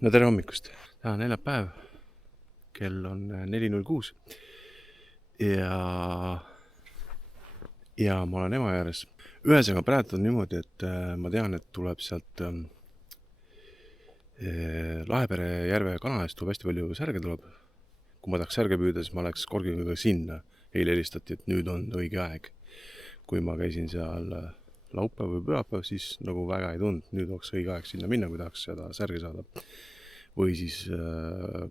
No tere hommikust. Täna on neljapäev. Kell on 4:06. Ja ma olen ema ääres. Ühesõnaga praegu on niimoodi, et ma tean, et tuleb sealt Lahepere järve kanalist tuleb hästi palju särge tuleb. Kui ma tahaks särge püüda, siis ma läks korgiga sinna. Eile helistati, et nüüd on õige aeg. Kui ma käisin seal laupäev või pühapäev, siis nagu väga ei tundnud. Nüüd oleks õige aeg sinna minna, kui tahaks seda särge saada. Või siis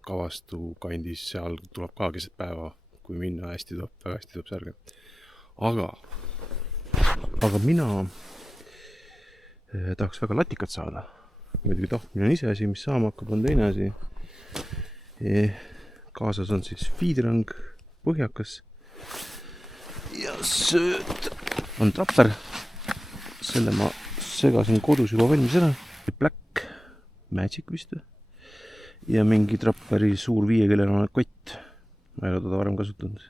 Kavastu kandis, seal tuleb ka keset päeva, kui minna hästi tuleb, väga hästi tuleb särge. Aga mina tahaks väga latikat saada. Muidugi tahtmine on ise asi, mis saama hakkab, on teine asi. Kaasas on siis fiidrang, põhjakas ja sööt on trapper. Selle ma segasin kodus juba valmis ära. Black Magic vist või? Ja mingi trapperi suur 5-kilone kott. Ma ei ole teda varem kasutanud.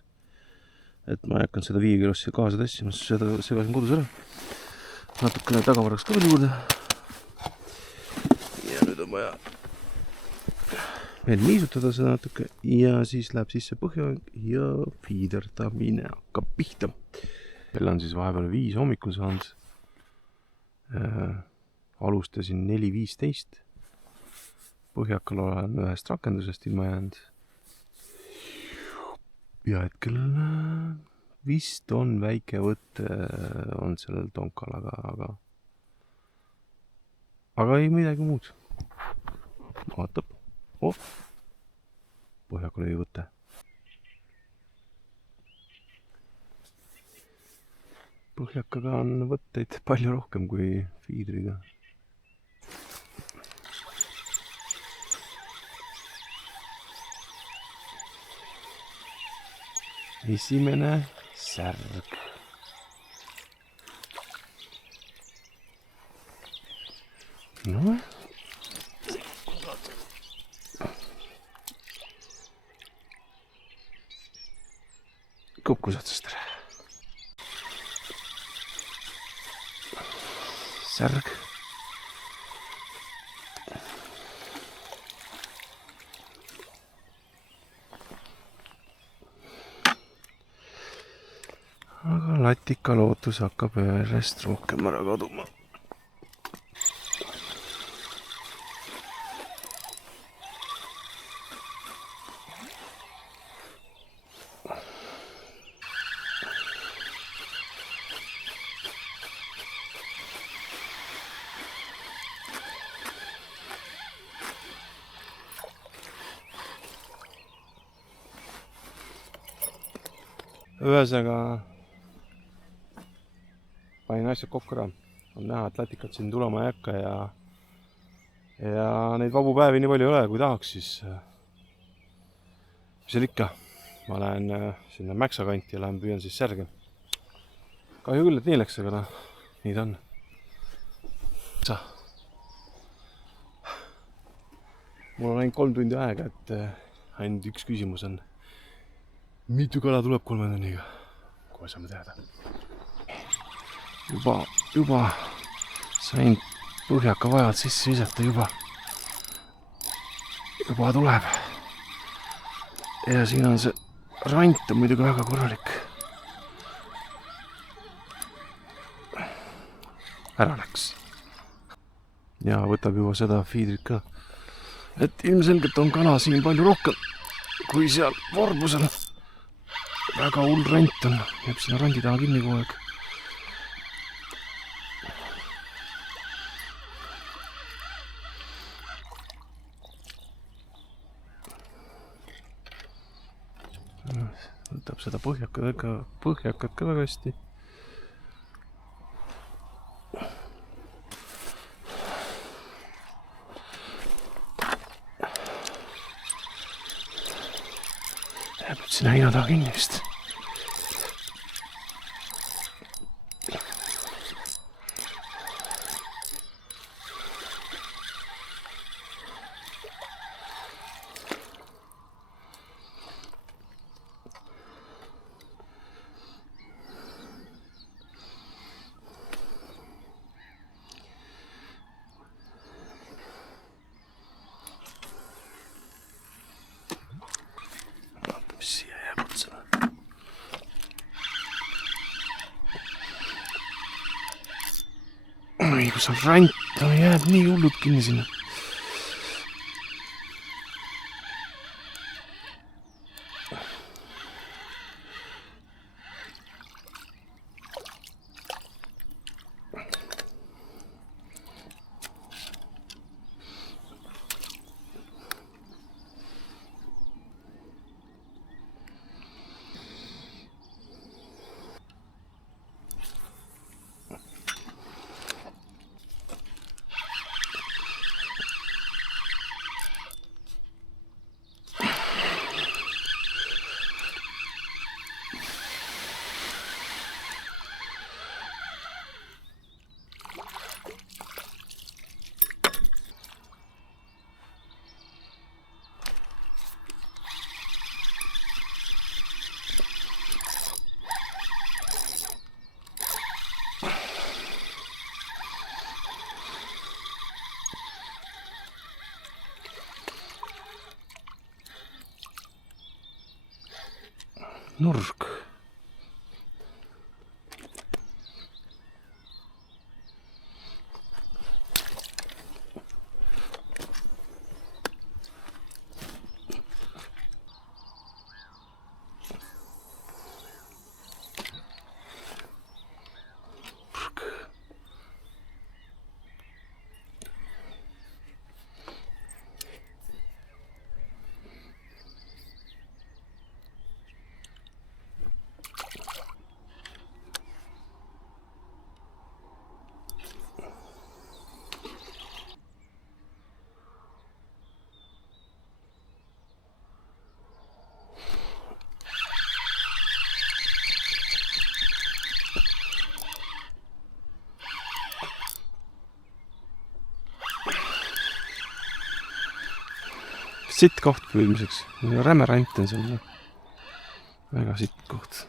Et ma ei hakanud seda 5-kilosse kaasa tassima, seda segasin kodus ära. Natukene tagavaraks ka veel juurde. Ja nüüd on vaja veel niisutada seda natuke. Ja siis läheb sisse põhja ja fiiderdamine hakkab pihta. Kell on siis vahepeal 5 hommikul saanud. Alustasin 4:15. Põhjakal olen ühest rakendusest ilma jäänud. Ja hetkel vist on väike võtte on sellel tonkal, aga ei midagi muud. Vaatab. Põhjakal oli võtte. Põhjakaga on võtteid palju rohkem kui fiidriga. Esimene särg. No. Kukkus otsast ära. Särg. Aga latika lootus hakkab järjest rohkem ära kaduma. Ühesõnaga panin asjad kokku ära. On näha, et latikat siin tulema ei hakka ja neid vabu päevi nii palju ei ole, kui tahaks, siis mis seal ikka. Ma lähen sinna Mäksa kanti ja lähen püüan siis särge. Kahju küll, et nii läks, aga nii ta on. Mul on ainult 3 tundi aega, et ainult üks küsimus on. Mitu kala tuleb 3 tunniga? Kohe saame teada. Juba sain põhjaka vajad sisse visata juba tuleb. Ja siin on see rant on muidugi väga korralik. Ära läks. Ja võtab juba seda fiidrit ka. Et ilmselgelt on kala siin palju rohkem kui seal Vorbusel. Väga hull rant on. Jääb sinna randi taha kinni kogu aeg. Võtab seda põhjakat ka väga hästi. Jääb sinna heina taha kinni vist. kus on rant, no jääb nii hullult kinni sinna. Nurk. Sitt koht püüdmiseks. Räme rant on seal. Väga sitt koht.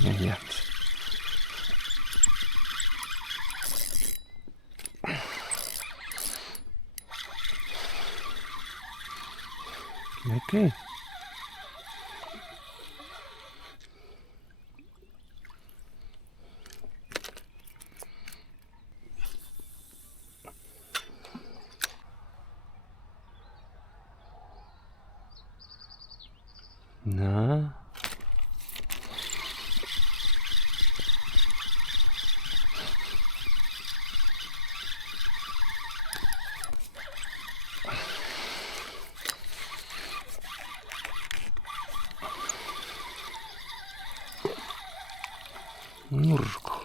Nii et. Okei. No. Nurku.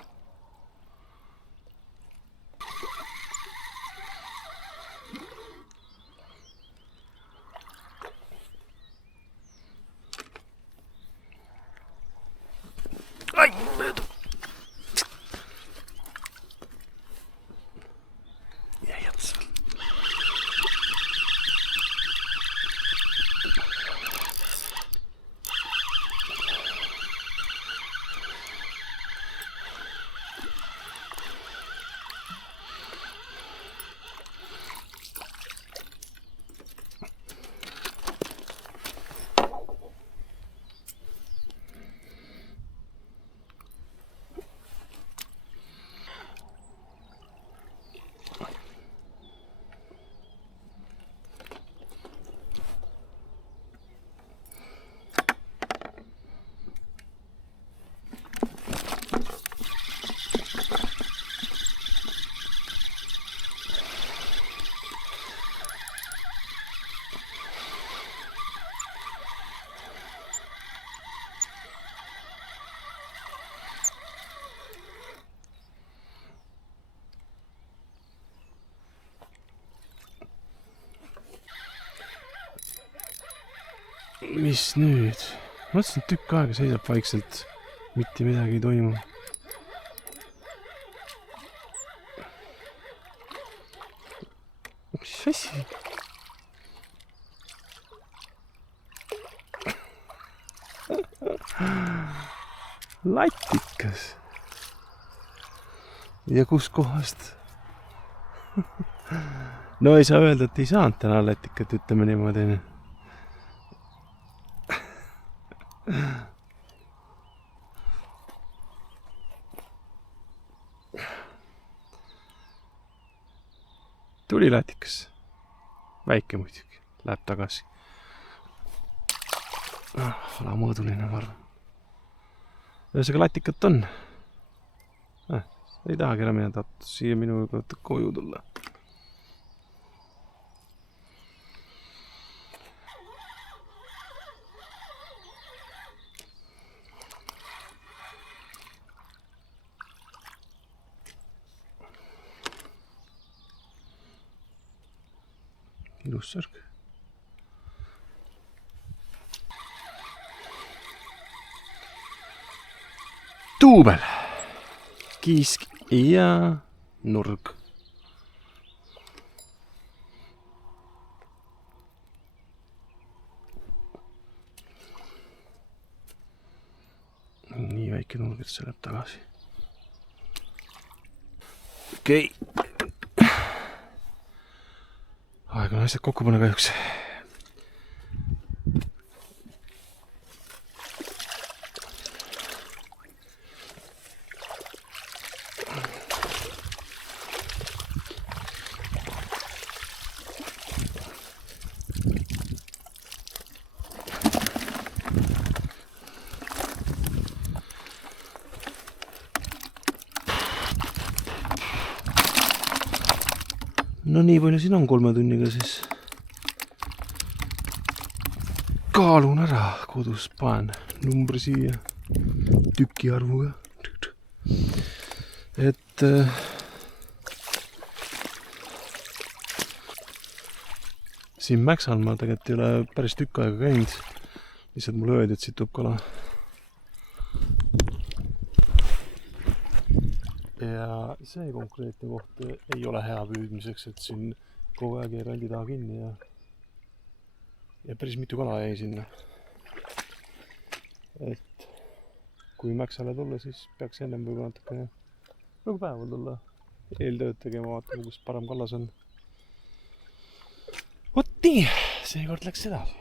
Ai, mööda. Jäi otsa. mis nüüd? Mõtlesin, et tükk aega seisab vaikselt. Mitte midagi ei toimu. Mis asi? Latikas. Ja kus kohast? No ei saa öelda, et ei saanud täna latikat, ütleme niimoodi. Tuli latikas. Väike muidugi. Läheb tagasi. Alamõõduline, ma arvan. Ühesega latikat on. Ei tahagi enam jääda siia minu koju tulla. Ilus särk. Tuubel, kiisk ja nurg. Nii väike nurg, et see läheb tagasi. Okei. Aeg on asjad kokku panna kahjuks. No nii palju siin on 3 tunniga siis. Kaalun ära, kodus panen numbri siia tüki arvuga. Et siin Mäksal ma tegelikult ei ole päris tükk aega käinud. Lihtsalt mulle öeldi, et siit tuleb kala. Ja see konkreetne koht ei ole hea püüdmiseks, et siin kogu aeg jäi randi taha kinni ja päris mitu kala jäi sinna. Et kui Mäksale tulla, siis peaks ennem võib-olla natukene päeval tulla eeltööd tegema, vaatama, kus parem kallas on. Vot nii, seekord läks edasi.